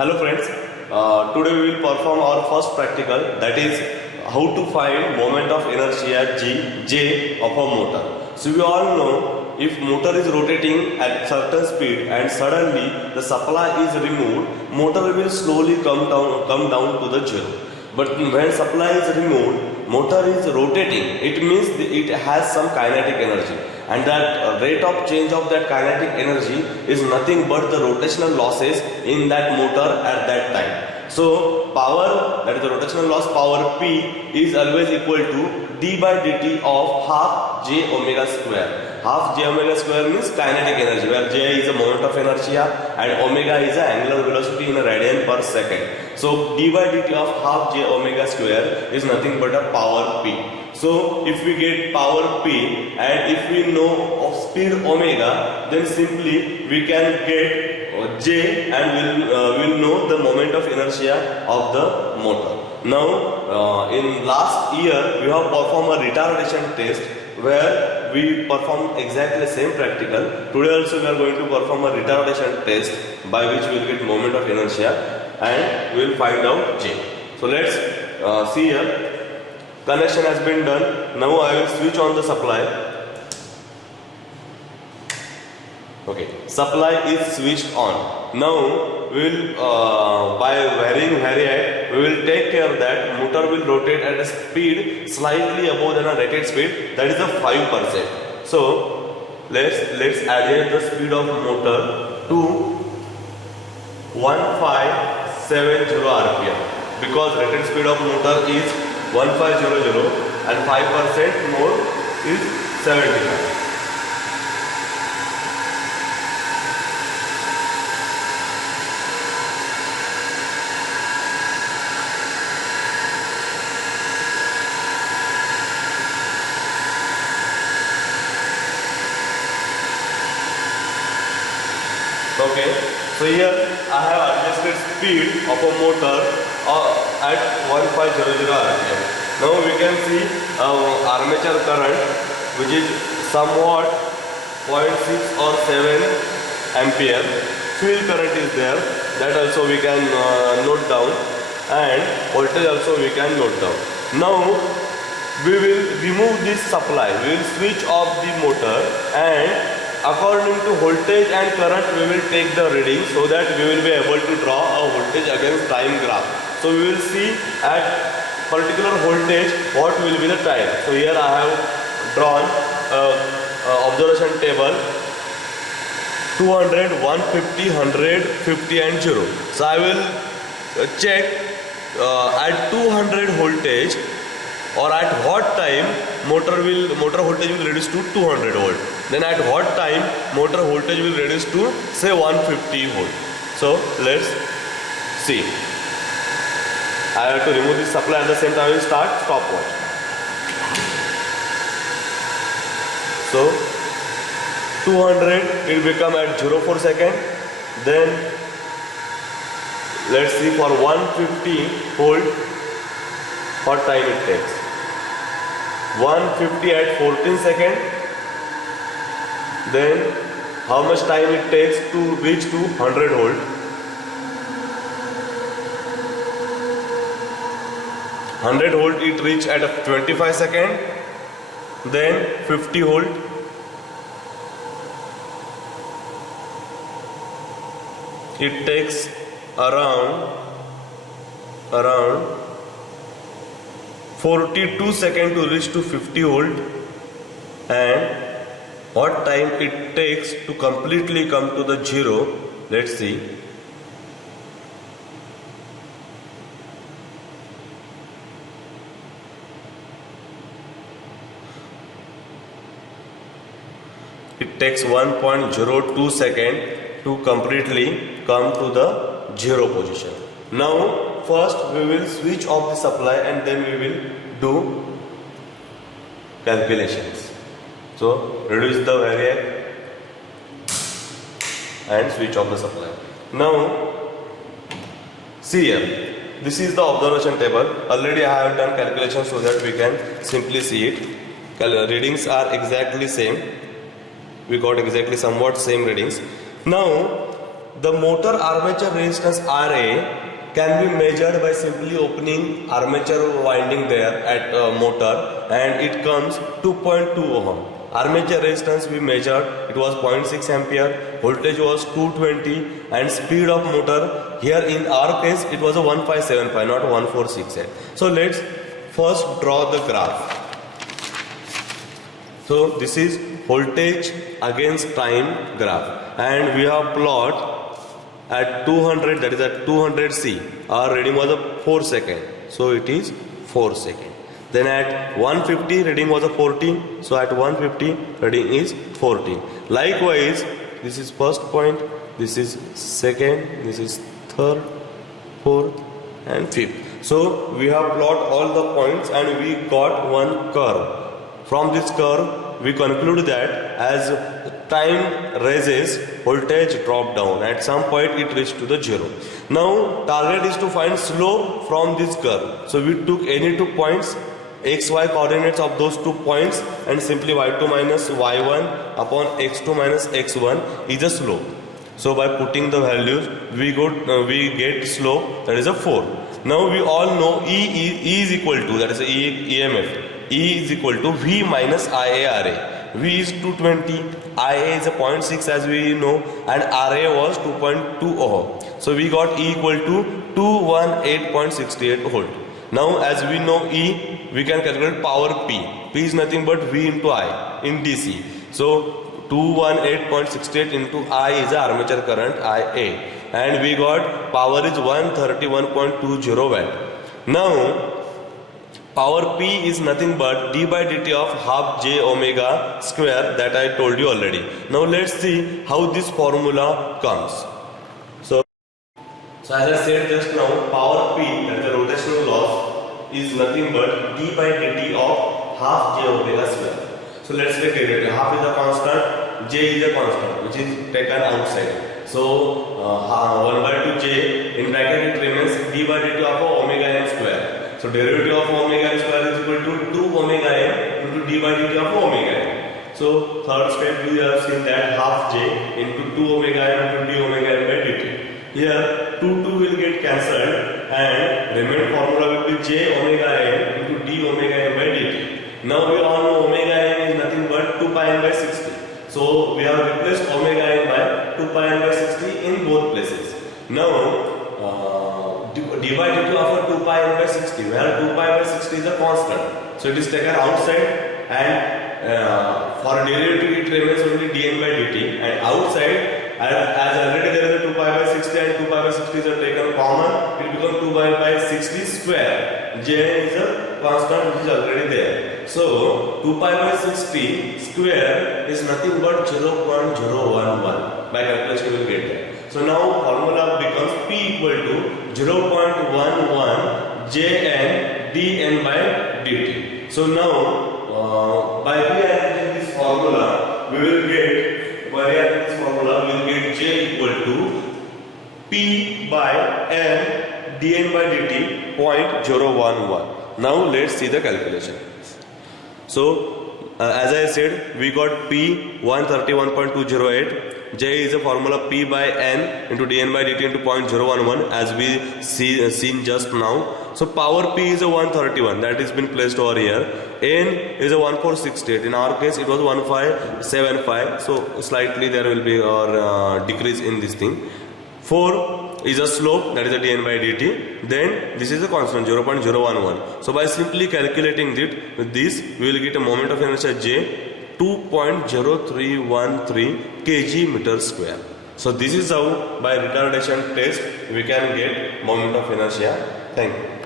Hello friends, today we will perform our first practical, that is how to find moment of inertia J of a motor. So we all know if motor is rotating at certain speed and suddenly the supply is removed, motor will slowly come down to the zero. But when supply is removed, motor is rotating, it means it has some kinetic energy, and that rate of change of that kinetic energy is nothing but the rotational losses in that motor at that time. So power, that is the rotational loss power P, is always equal to d by dt of half j omega square. Half j omega square means kinetic energy, where j is the moment of inertia and omega is the angular velocity in a radian per second. So d by dt of half j omega square is nothing but a power P. So if we get power P and if we know of speed omega, then simply we can get J and we'll know the moment of inertia of the motor. Now in last year we have performed a retardation test where we performed exactly the same practical. Today also we are going to perform a retardation test by which we will get moment of inertia and we will find out J. So let's see here. Connection has been done. Now I will switch on the supply. Okay, supply is switched on. Now we will by varying variate, we will take care that motor will rotate at a speed slightly above than a rated speed, that is a 5%. So let's adjust the speed of motor to 1570 rpm, because rated speed of motor is 1500 and 5% more is 75. Okay, so here I have adjusted speed of a motor at 1500 rpm. Now we can see armature current, which is somewhat 0.6 or 7 ampere. Field current is there, that also we can note down, and voltage also we can note down. Now we will remove this supply, we will switch off the motor, and according to voltage and current we will take the reading so that we will be able to draw a voltage against time graph. So we will see at particular voltage what will be the time. So here I have drawn observation table 200, 150, 100, 50 and 0. So I will check at 200 voltage or at what time motor voltage will reduce to 200 volt. Then at what time motor voltage will reduce to say 150 volt. So let's see. I have to remove this supply, at the same time I will start stopwatch. So 200 it will become at 04 second. Then let's see for 150 volt what time it takes. 150 at 14 second. Then how much time it takes to reach to 100 volt. 100 volt it reach at a 25 second. Then 50 volt. It takes around 42 seconds to reach to 50 volt. And what time it takes to completely come to the zero, let's see. It takes 1.02 second to completely come to the zero position. Now first we will switch off the supply and then we will do calculations. So reduce the variac and switch off the supply. Now see here, this is the observation table. Already I have done calculations so that we can simply see it. Readings are exactly same. We got exactly somewhat same readings. Now the motor armature resistance Ra can be measured by simply opening armature winding there at motor, and it comes 2.2 ohm. Armature resistance we measured, it was 0.6 ampere, voltage was 220, and speed of motor here in our case it was a 1575, not 1468. So let's first draw the graph. So this is voltage against time graph, and we have plot at 200, that is at 200C, our reading was a 4 second, so it is 4 second. Then at 150 reading was a 14, so at 150 reading is 14. Likewise, this is first point, this is second, this is third, fourth and fifth. So we have plot all the points and we got one curve. From this curve we conclude that as time rises, voltage drop down. At some point it reached to the zero. Now target is to find slope from this curve. So we took any 2 points, xy coordinates of those 2 points, and simply y2 minus y1 upon x2 minus x1 is a slope. So by putting the values we get slope, that is a 4. Now we all know E is equal to, that is EMF, E is equal to V minus IaRa. V is 220, Ia is a 0.6 as we know, and Ra was 2.2 ohm. So we got E equal to 218.68 volt. Now as we know E, we can calculate power P. P is nothing but V into I in DC. So 218.68 into I is the armature current Ia, and we got power is 131.20 watt. Now power P is nothing but d by dt of half j omega square, that I told you already. Now let's see how this formula comes. So as I said just now, power P, that is the rotational loss, is nothing but d by dt of half j omega square. So let's take it. Half is a constant, j is a constant, which is taken outside. So 1 by 2 j, in bracket it remains d by dt of omega m square. So derivative of omega m square is equal to 2 omega m into d by dt of omega m. So third step we have seen that half j into 2 omega m into d omega m by dt. Here 2 will get cancelled and remaining formula will be j omega m into d omega m by dt. Now we all know omega m is nothing but 2 pi m by 60. So we have replaced omega m by 2 pi m by 60 in both places. Now d by dt of 2 pi m by 60, where 2 pi by 60 is a constant. So it is taken outside, and for derivative it remains only dn by dt, and outside as already there is a 2 pi by 60 and 2 pi by 60 is taken common, it becomes 2 pi by 60 square. J is a constant which is already there. So 2 pi by 60 square is nothing but 0.011. By calculation we will get that. So now formula becomes P equal to 0.11 Jn dn by dt. So now by rearranging this formula we will get J equal to P by n dn by dt 0.011. Now let's see the calculation. So as I said, we got P 131.208. J is a formula P by n into dn by dt into 0.011 as we seen just now. So power P is a 131, that has been placed over here. N is a 1468. In our case it was 1575. So slightly there will be a decrease in this thing. 4 is a slope, that is a dn by dt. Then this is a constant 0.011. So by simply calculating it with this, we will get a moment of inertia J 2.0313 kg meter square. So this is how by retardation test we can get moment of inertia. Thank you.